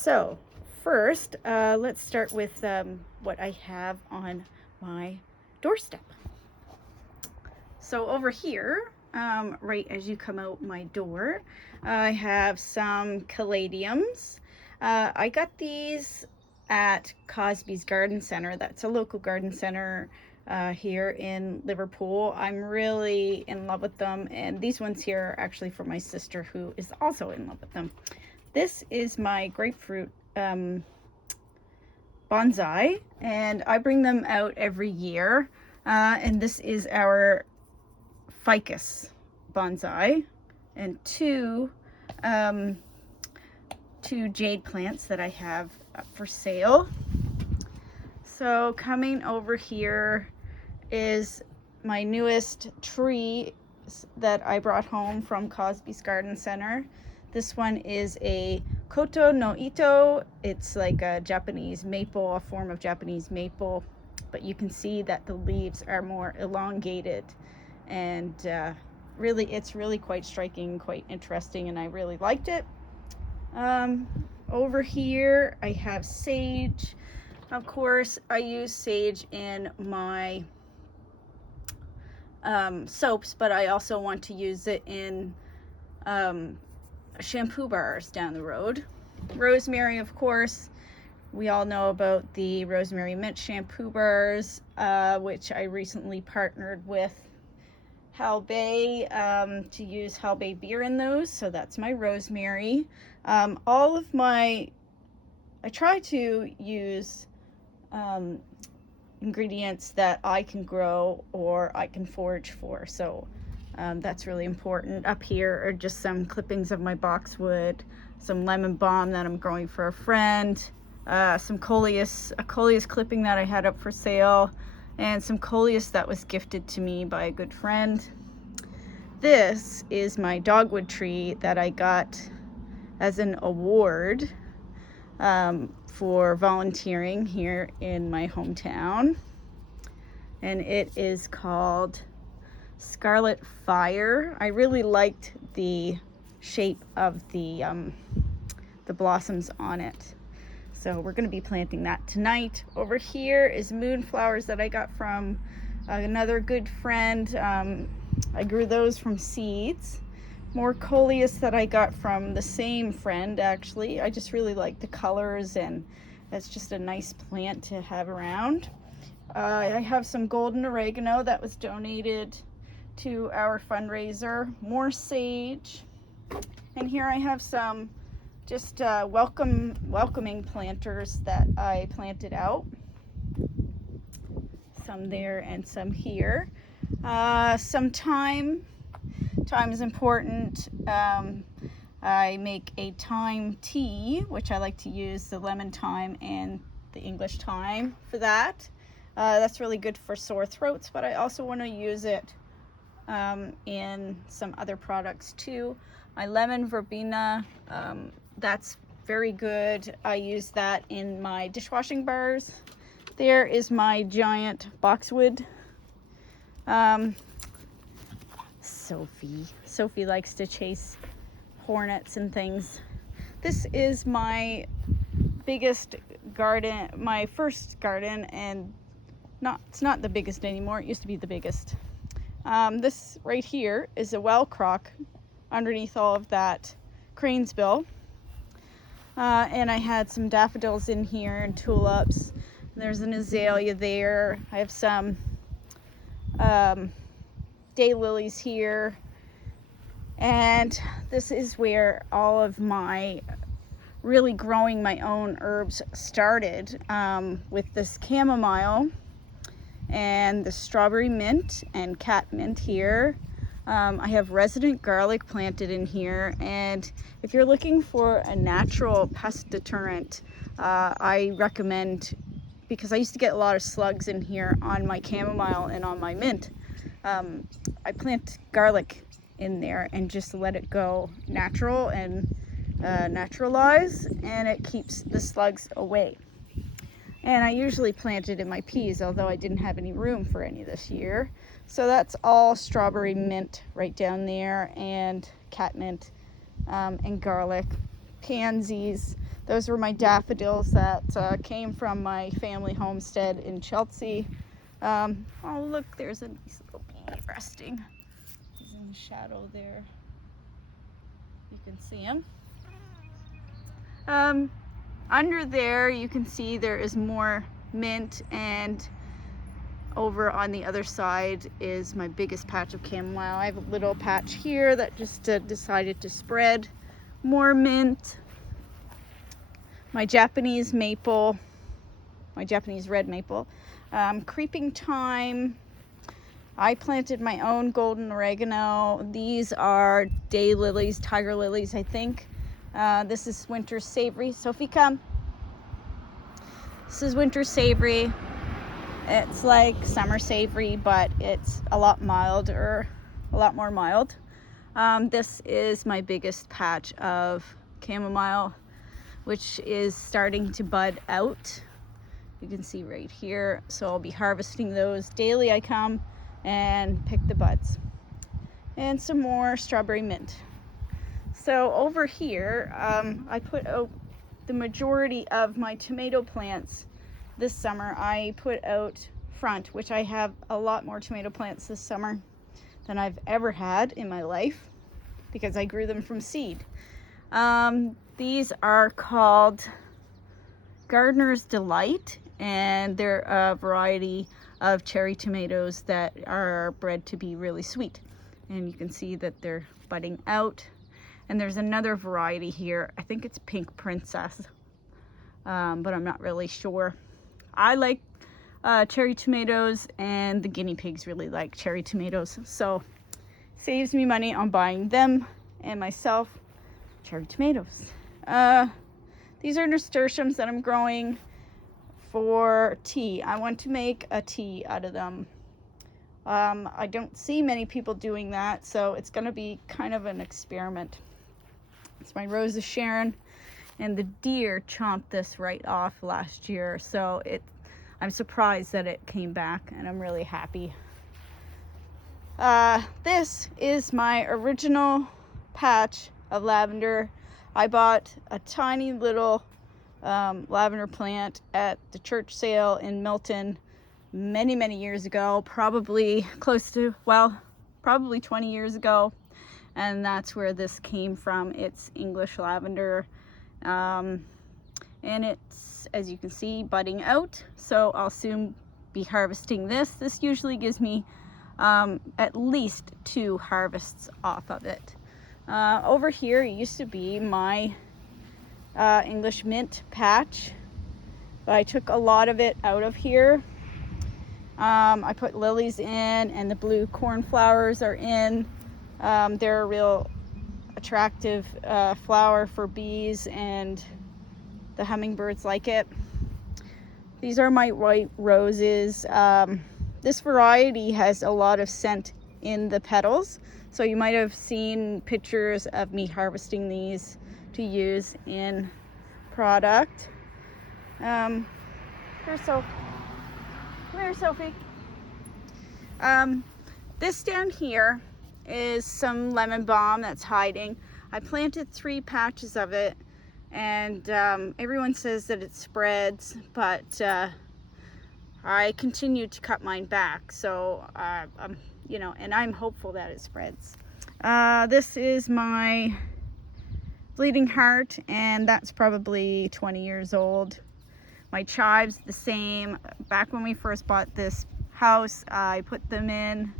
So first, let's start with what I have on my doorstep. So over here, right as you come out my door, I have some caladiums. I got these at Cosby's Garden Center. That's a local garden center here in Liverpool. I'm really in love with them, and these ones here are actually for my sister, who is also in love with them. This is my grapefruit bonsai, and I bring them out every year, and this is our ficus bonsai, and two jade plants that I have up for sale. So coming over here is my newest tree that I brought home from Cosby's Garden Center. This one is a Koto no Ito. It's like a Japanese maple, a form of Japanese maple, but you can see that the leaves are more elongated, and it's really quite striking, quite interesting, and I really liked it. Over here I have sage. Of course, I use sage in my soaps, but I also want to use it in shampoo bars down the road. Rosemary, of course, we all know about the rosemary mint shampoo bars, which I recently partnered with Hal Bay to use Hal Bay beer in those. So that's my rosemary. I try to use ingredients that I can grow or I can forage for. So that's really important. Up here are just some clippings of my boxwood, some lemon balm that I'm growing for a friend, some coleus, a coleus clipping that I had up for sale, and some coleus that was gifted to me by a good friend. This is my dogwood tree that I got as an award for volunteering here in my hometown, and it is called Scarlet Fire. I really liked the shape of the blossoms on it, so we're going to be planting that tonight. Over here is moonflowers that I got from another good friend. I grew those from seeds. More coleus that I got from the same friend, actually. I just really like the colors, and it's just a nice plant to have around. I have some golden oregano that was donated to our fundraiser. More sage. And here I have some just welcoming planters that I planted out. Some there and some here. Some thyme. Thyme is important. I make a thyme tea, which I like to use the lemon thyme and the English thyme for that. That's really good for sore throats, but I also want to use it in some other products too. My lemon verbena, that's very good. I use that in my dishwashing bars. There is my giant boxwood. Sophie likes to chase hornets and things. This is my biggest garden, my first garden, and it's not the biggest anymore. It used to be the biggest. This right here is a well crock underneath all of that cranesbill. And I had some daffodils in here and tulips. There's an azalea there. I have some daylilies here, and this is where all of my really growing my own herbs started, with this chamomile and the strawberry mint and catmint here. I have resident garlic planted in here, and if you're looking for a natural pest deterrent, I recommend, because I used to get a lot of slugs in here on my chamomile and on my mint. I plant garlic in there and just let it go natural and naturalize, and it keeps the slugs away. And I usually plant it in my peas, although I didn't have any room for any this year. So that's all strawberry mint right down there, and catmint, and garlic. Pansies. Those were my daffodils that came from my family homestead in Chelsea. Oh look, there's a nice little bee resting. He's in the shadow there. You can see him. Under there you can see there is more mint, and over on the other side is my biggest patch of chamomile. I have a little patch here that just decided to spread more mint. My Japanese maple, my Japanese red maple. Creeping thyme. I planted my own golden oregano. These are daylilies, tiger lilies, I think. This is winter savory. Sophie, come. This is winter savory. It's like summer savory, but it's a lot milder, a lot more mild. This is my biggest patch of chamomile, which is starting to bud out. You can see right here. So I'll be harvesting those daily. I come and pick the buds. And some more strawberry mint. So over here, I put out the majority of my tomato plants this summer. I put out front, which I have a lot more tomato plants this summer than I've ever had in my life because I grew them from seed. These are called Gardener's Delight, and they're a variety of cherry tomatoes that are bred to be really sweet. And you can see that they're budding out. And there's another variety here. I think it's Pink Princess, but I'm not really sure. I like cherry tomatoes, and the guinea pigs really like cherry tomatoes. So saves me money on buying them and myself cherry tomatoes. These are nasturtiums that I'm growing for tea. I want to make a tea out of them. I don't see many people doing that, so it's going to be kind of an experiment. It's my Rose of Sharon, and the deer chomped this right off last year, so I'm surprised that it came back, and I'm really happy. This is my original patch of lavender. I bought a tiny little lavender plant at the church sale in Milton many years ago, probably 20 years ago, and that's where this came from. It's English lavender, and it's, as you can see, budding out, so I'll soon be harvesting this. This usually gives me at least 2 harvests off of it. Over here used to be my English mint patch, but I took a lot of it out of here. I put lilies in, and the blue cornflowers are in. They're a real attractive flower for bees, and the hummingbirds like it. These are my white roses. This variety has a lot of scent in the petals, so you might have seen pictures of me harvesting these to use in product. Here's Sophie. Come here, Sophie. This down here is some lemon balm that's hiding. I planted 3 patches of it, and everyone says that it spreads, but I continue to cut mine back, so and I'm hopeful that it spreads. This is my bleeding heart, and that's probably 20 years old. My chives, the same. Back when we first bought this house, I put them in.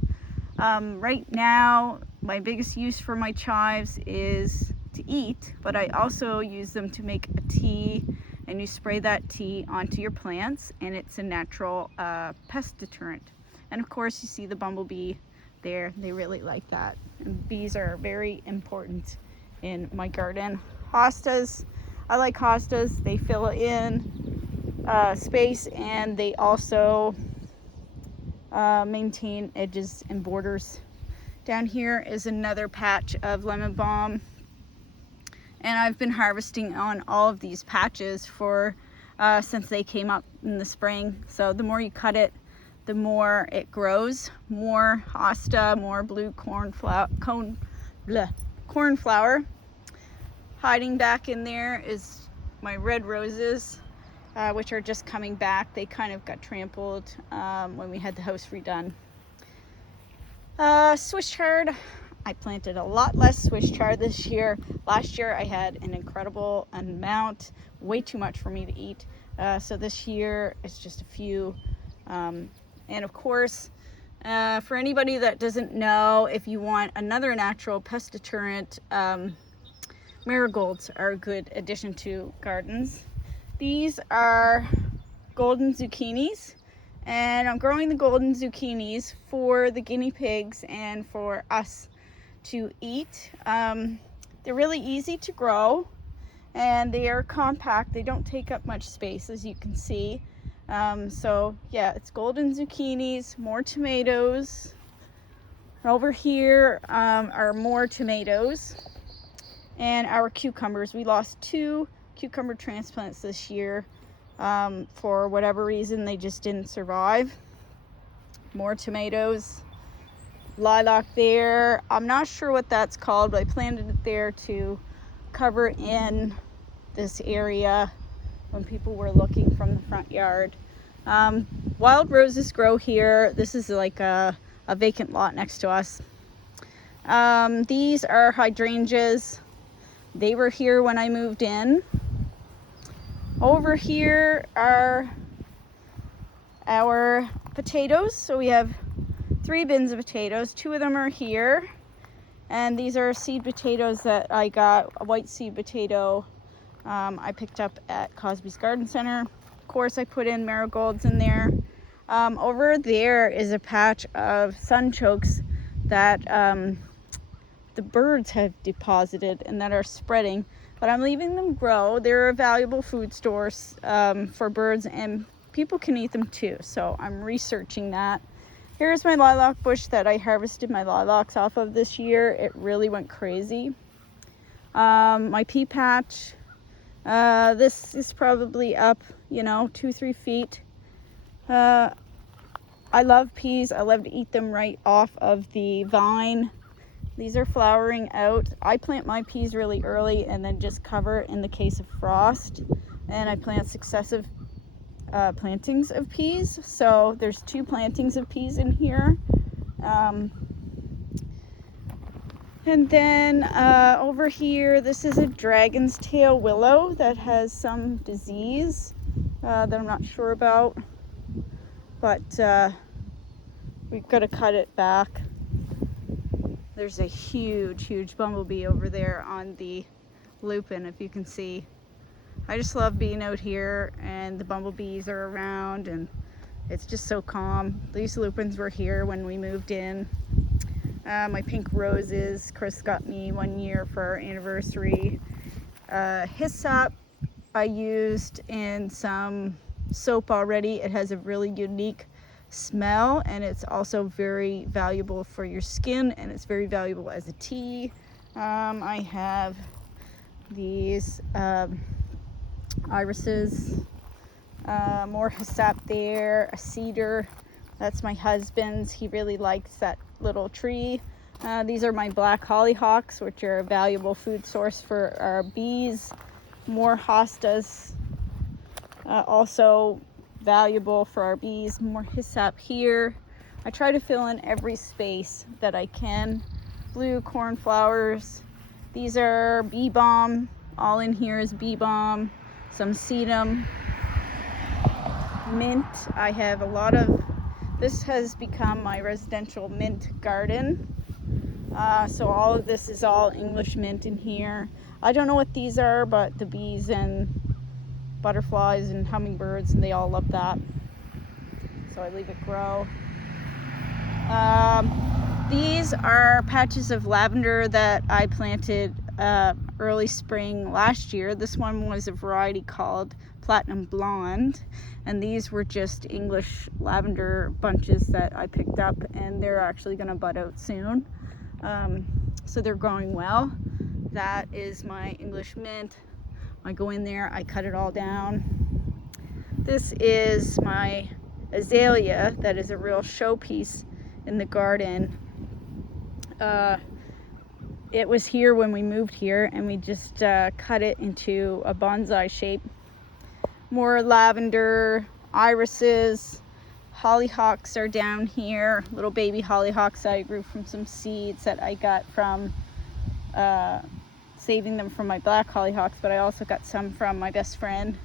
Right now, my biggest use for my chives is to eat, but I also use them to make a tea, and you spray that tea onto your plants, and it's a natural pest deterrent. And of course, you see the bumblebee there. They really like that. And bees are very important in my garden. Hostas, I like hostas. They fill in space, and they also maintain edges and borders. Down here is another patch of lemon balm, and I've been harvesting on all of these patches for since they came up in the spring. So the more you cut it, the more it grows. More hosta, more blue cornflower. Hiding back in there is my red roses, which are just coming back. They kind of got trampled when we had the house redone. Swiss chard. I planted a lot less Swiss chard this year. Last year I had an incredible amount, way too much for me to eat. So this year it's just a few. And of course, for anybody that doesn't know, if you want another natural pest deterrent, marigolds are a good addition to gardens. These are golden zucchinis, and I'm growing the golden zucchinis for the guinea pigs and for us to eat. They're really easy to grow, and they are compact. They don't take up much space, as you can see. So yeah, it's golden zucchinis, more tomatoes. Over here are more tomatoes, and our cucumbers. We lost 2 cucumber transplants this year. For whatever reason, they just didn't survive. More tomatoes. Lilac there. I'm not sure what that's called, but I planted it there to cover in this area when people were looking from the front yard. Wild roses grow here. This is like a vacant lot next to us. These are hydrangeas. They were here when I moved in. Over here are our potatoes. So we have 3 bins of potatoes. 2 of them are here. And these are seed potatoes that I got, a white seed potato I picked up at Cosby's Garden Center. Of course, I put in marigolds in there. Over there is a patch of sunchokes that the birds have deposited and that are spreading, but I'm leaving them grow. They're a valuable food source for birds, and people can eat them too, so I'm researching that. Here's my lilac bush that I harvested my lilacs off of this year. It really went crazy. My pea patch, this is probably up, 2-3 feet. I love peas. I love to eat them right off of the vine. These are flowering out. I plant my peas really early and then just cover in the case of frost. And I plant successive plantings of peas. So there's 2 plantings of peas in here. And then over here, this is a dragon's tail willow that has some disease that I'm not sure about. But we've got to cut it back. There's a huge bumblebee over there on the lupin, if you can see. I just love being out here, and the bumblebees are around, and it's just so calm. These lupins were here when we moved in. My pink roses, Chris got me one year for our anniversary. Hyssop I used in some soap already. It has a really unique smell, and it's also very valuable for your skin, and it's very valuable as a tea. I have these irises, more hyssop there, a cedar. That's my husband's. He really likes that little tree. These are my black hollyhocks, which are a valuable food source for our bees. More hostas, also valuable for our bees. More hyssop here. I try to fill in every space that I can. Blue cornflowers. These are bee balm. All in here is bee balm. Some sedum. Mint. I have a lot of, this has become my residential mint garden. So all of this is all English mint in here. I don't know what these are, but the bees and butterflies and hummingbirds, and they all love that. So I leave it grow. These are patches of lavender that I planted early spring last year. This one was a variety called Platinum Blonde, and these were just English lavender bunches that I picked up, and they're actually going to bud out soon. So they're growing well. That is my English mint. I go in there, I cut it all down. This is my azalea that is a real showpiece in the garden. it was here when we moved here, and we just cut it into a bonsai shape. More lavender, irises, hollyhocks are down here. Little baby hollyhocks I grew from some seeds that I got from saving them from my black hollyhocks, but I also got some from my best friend.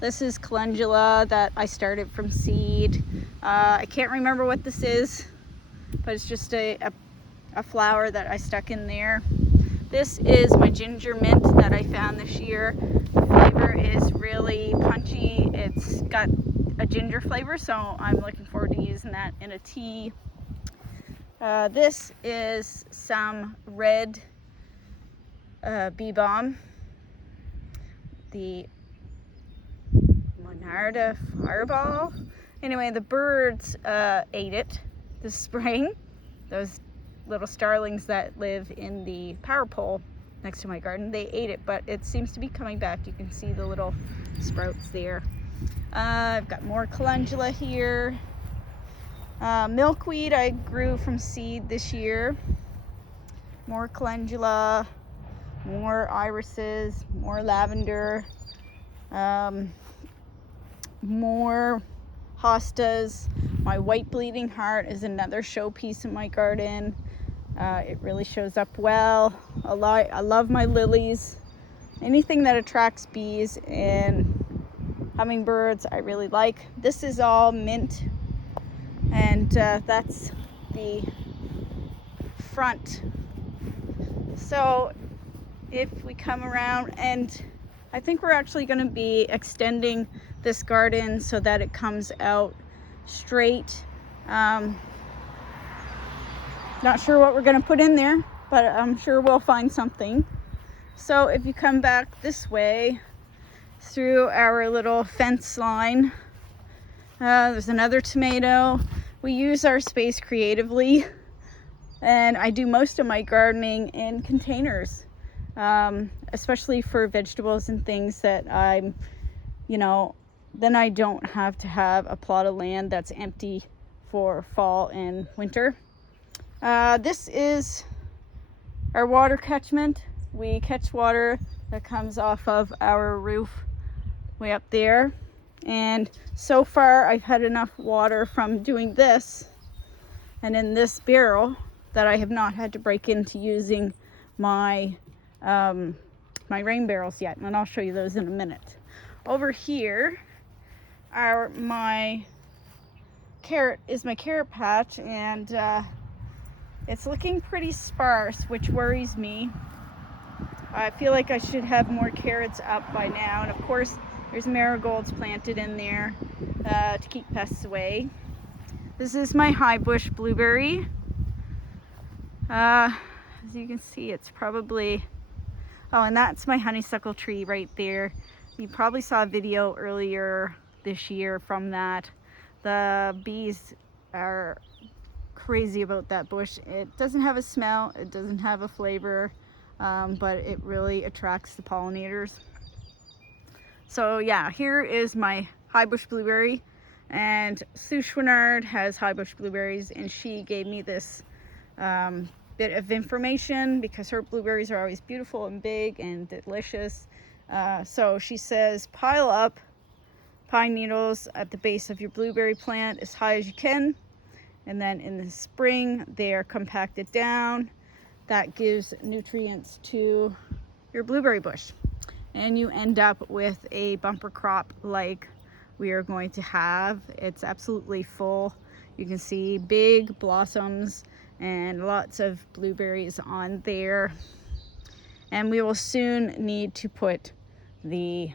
This is calendula that I started from seed. I can't remember what this is, but it's just a flower that I stuck in there. This is my ginger mint that I found this year. The flavor is really punchy. It's got a ginger flavor, so I'm looking forward to using that in a tea. This is some red bee balm, the Monarda Fireball. Anyway, the birds ate it this spring. Those little starlings that live in the power pole next to my garden, they ate it, but it seems to be coming back. You can see the little sprouts there. I've got more calendula here. Milkweed I grew from seed this year. More calendula, more irises, more lavender, more hostas. My white bleeding heart is another showpiece in my garden. It really shows up well. I love my lilies. Anything that attracts bees and hummingbirds I really like. This is all mint, and that's the front. So if we come around, and I think we're actually going to be extending this garden so that it comes out straight. Not sure what we're going to put in there, but I'm sure we'll find something. So if you come back this way through our little fence line, there's another tomato. We use our space creatively, and I do most of my gardening in containers, especially for vegetables and things that I'm, then I don't have to have a plot of land that's empty for fall and winter. This is our water catchment. We catch water that comes off of our roof way up there. And so far I've had enough water from doing this and in this barrel that I have not had to break into using my my rain barrels yet. And I'll show you those in a minute. Over here my carrot patch, and it's looking pretty sparse, which worries me. I feel like I should have more carrots up by now, and of course there's marigolds planted in there to keep pests away. This is my high bush blueberry. As you can see, it's probably, and that's my honeysuckle tree right there. You probably saw a video earlier this year from that. The bees are crazy about that bush. It doesn't have a smell, it doesn't have a flavor, but it really attracts the pollinators. So yeah, here is my high bush blueberry, and Sue Schwinnard has high bush blueberries, and she gave me this bit of information because her blueberries are always beautiful and big and delicious. So she says pile up pine needles at the base of your blueberry plant as high as you can, and then in the spring they are compacted down. That gives nutrients to your blueberry bush, and you end up with a bumper crop like we are going to have. It's absolutely full. You can see big blossoms and lots of blueberries on there, and we will soon need to put the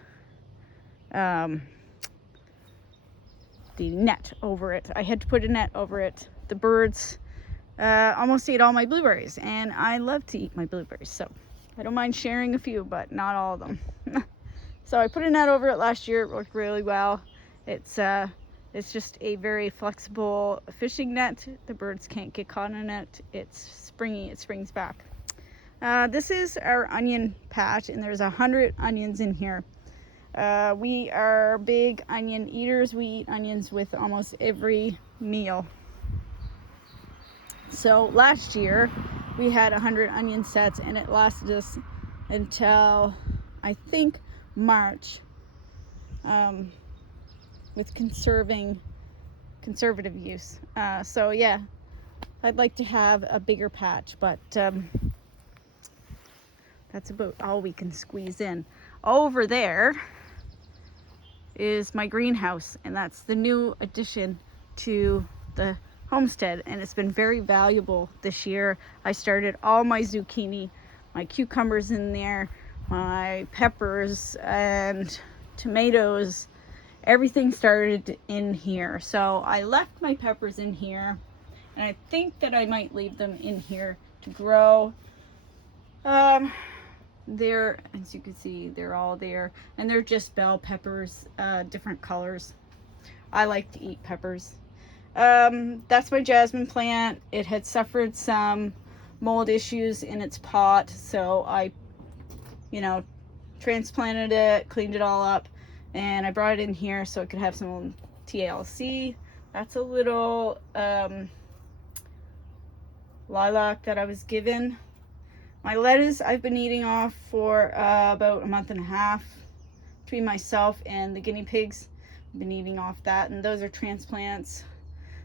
net over it. I had to put a net over it. The birds almost ate all my blueberries, and I love to eat my blueberries, so I don't mind sharing a few, but not all of them. So I put a net over it last year. It worked really well. It's just a very flexible fishing net. The birds can't get caught in it. It's springy. It springs back. This is our onion patch, and there's 100 onions in here. We are big onion eaters. We eat onions with almost every meal. So last year we had 100 onion sets, and it lasted us until I think March, with conservative use. So yeah, I'd like to have a bigger patch, but that's about all we can squeeze in. Over there is my greenhouse, and that's the new addition to the homestead, and it's been very valuable this year. I started all my zucchini, my cucumbers in there, my peppers and tomatoes. Everything started in here. So I left my peppers in here, and I think that I might leave them in here to grow. There, as you can see, they're all there, and they're just bell peppers, different colors. I like to eat peppers. That's my jasmine plant. It had suffered some mold issues in its pot, so I, transplanted it, cleaned it all up, and I brought it in here so it could have some TLC. That's a little lilac that I was given. My lettuce I've been eating off for about a month and a half. Between myself and the guinea pigs, I've been eating off that, and those are transplants.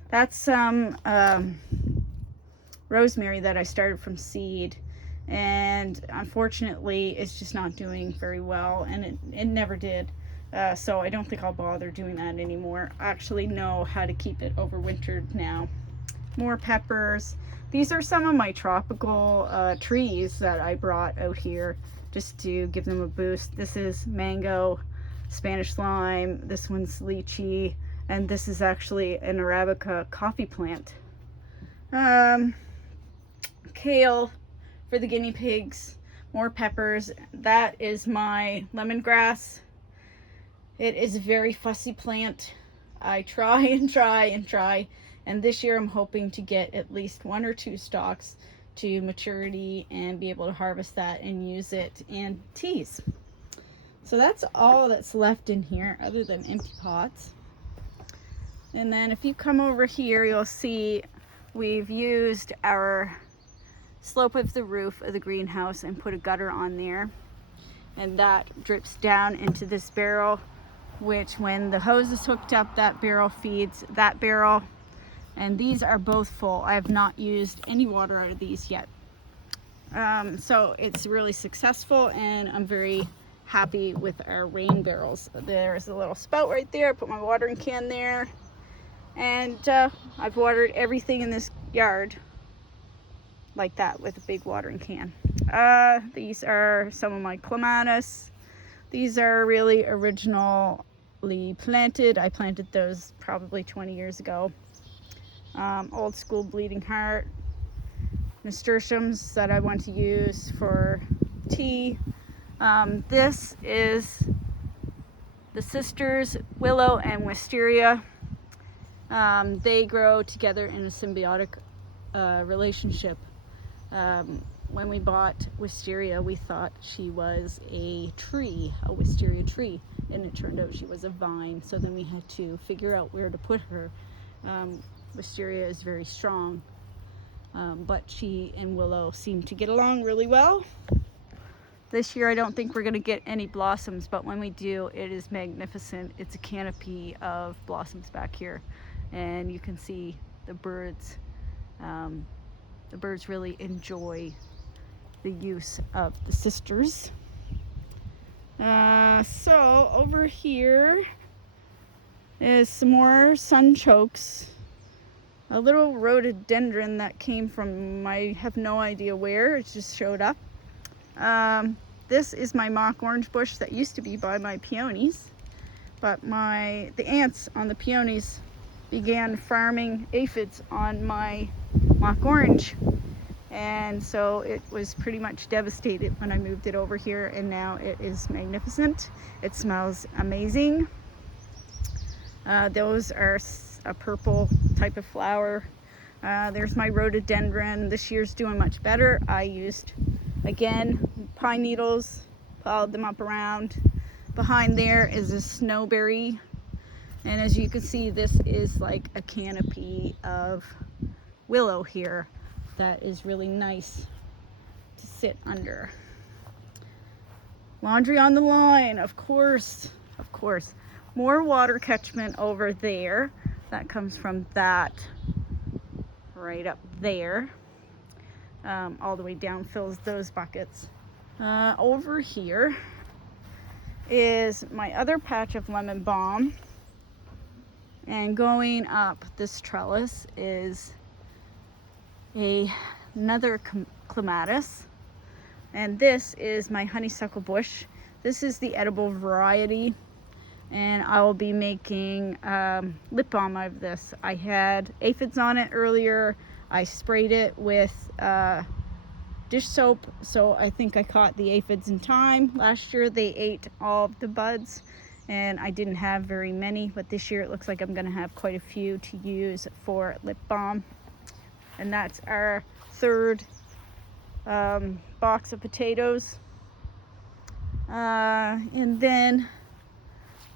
That's some rosemary that I started from seed, and unfortunately it's just not doing very well, and it never did. So I don't think I'll bother doing that anymore. I actually know how to keep it overwintered now. More peppers. These are some of my tropical trees that I brought out here just to give them a boost. This is mango, Spanish lime, this one's lychee, and this is actually an Arabica coffee plant. Kale for the guinea pigs, more peppers. That is my lemongrass. It is a very fussy plant. I try and try and try, and this year I'm hoping to get at least 1 or 2 stalks to maturity and be able to harvest that and use it in teas. So that's all that's left in here other than empty pots. And then if you come over here, you'll see we've used our slope of the roof of the greenhouse and put a gutter on there, and that drips down into this barrel, which when the hose is hooked up, that barrel feeds that barrel, and these are both full. I have not used any water out of these yet. So it's really successful, and I'm very happy with our rain barrels. There's a little spout right there. I put my watering can there, and I've watered everything in this yard like that with a big watering can. These are some of my clematis. These are really originally planted. I planted those probably 20 years ago. Old school bleeding heart, nasturtiums that I want to use for tea. This is the sisters willow and wisteria. They grow together in a symbiotic relationship. When we bought wisteria, we thought she was a tree, a wisteria tree, and it turned out she was a vine. So then we had to figure out where to put her. Wisteria is very strong, but she and willow seem to get along really well. This year I don't think we're going to get any blossoms, but when we do, it is magnificent. It's a canopy of blossoms back here, and you can see the birds. The birds really enjoy the use of the sisters. So over here is some more sunchokes. A little rhododendron that came from, I have no idea where, it just showed up. This is my mock orange bush that used to be by my peonies, but the ants on the peonies began farming aphids on my mock orange, and so it was pretty much devastated when I moved it over here, and now it is magnificent. It smells amazing. Those are a purple type of flower. There's my rhododendron. This year's doing much better. I used, again, pine needles, piled them up around. Behind there is a snowberry, and as you can see, this is like a canopy of willow here that is really nice to sit under. Laundry on the line, of course, of course. More water catchment over there. That comes from that right up there. All the way down fills those buckets. Over here is my other patch of lemon balm. And going up this trellis is another clematis. And this is my honeysuckle bush. This is the edible variety. And I will be making lip balm out of this. I had aphids on it earlier. I sprayed it with dish soap, so I think I caught the aphids in time. Last year they ate all of the buds and I didn't have very many, but this year it looks like I'm gonna have quite a few to use for lip balm. And that's our third box of potatoes. And then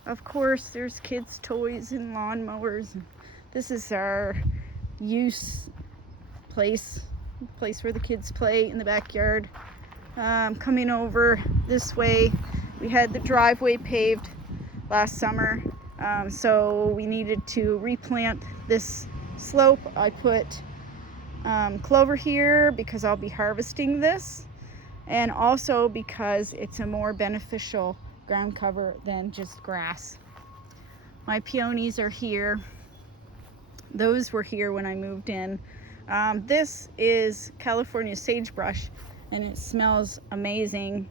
of course there's kids' toys and lawnmowers. This is our use place where the kids play in the backyard. Coming over this way, we had the driveway paved last summer, so we needed to replant this slope. I put clover here because I'll be harvesting this, and also because it's a more beneficial ground cover than just grass. My peonies are here. Those were here when I moved in. This is California sagebrush and it smells amazing.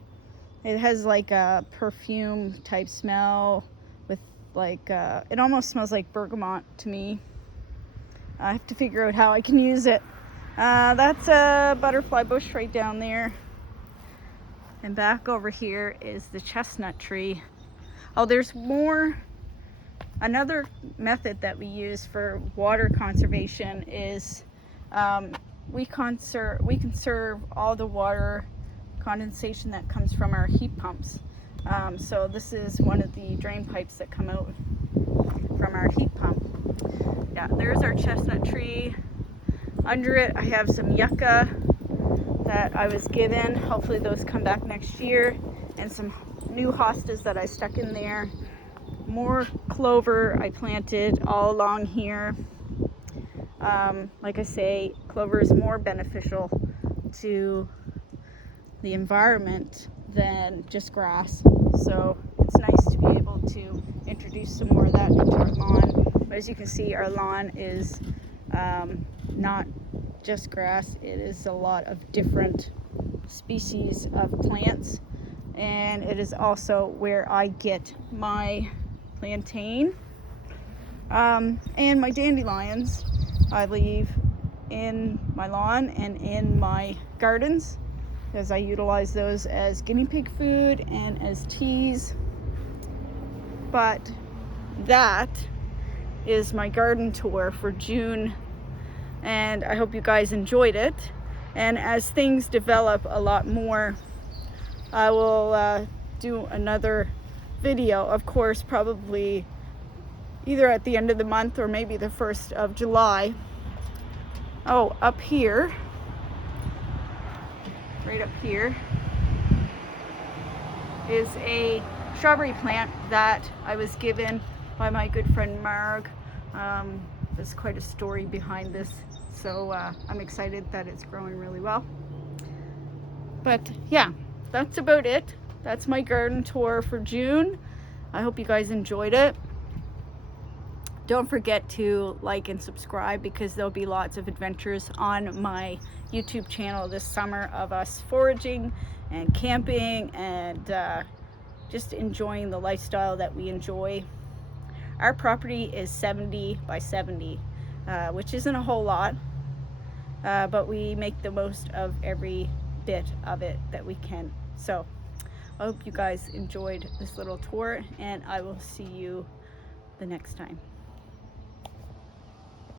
It has like a perfume type smell with like, it almost smells like bergamot to me. I have to figure out how I can use it. That's a butterfly bush right down there. And back over here is the chestnut tree. Oh, there's more. Another method that we use for water conservation is we conserve all the water condensation that comes from our heat pumps. So this is one of the drain pipes that come out from our heat pump. Yeah, there's our chestnut tree. Under it I have some yucca that I was given. Hopefully those come back next year. And some new hostas that I stuck in there. More clover I planted all along here. Like I say, clover is more beneficial to the environment than just grass. So it's nice to be able to introduce some more of that into our lawn. But as you can see, our lawn is not just grass. It is a lot of different species of plants. And it is also where I get my plantain and my dandelions. I leave in my lawn and in my gardens because I utilize those as guinea pig food and as teas. But that is my garden tour for June, and I hope you guys enjoyed it. And as things develop a lot more, I will do another video, of course, probably either at the end of the month or maybe the 1st of July. Oh, up here, right up here, is a strawberry plant that I was given by my good friend Marg. There's quite a story behind this, so I'm excited that it's growing really well. But yeah, that's about it. That's my garden tour for June. I hope you guys enjoyed it. Don't forget to like and subscribe because there'll be lots of adventures on my YouTube channel this summer of us foraging and camping and just enjoying the lifestyle that we enjoy. Our property is 70 by 70, which isn't a whole lot, but we make the most of every bit of it that we can. So I hope you guys enjoyed this little tour, and I will see you the next time.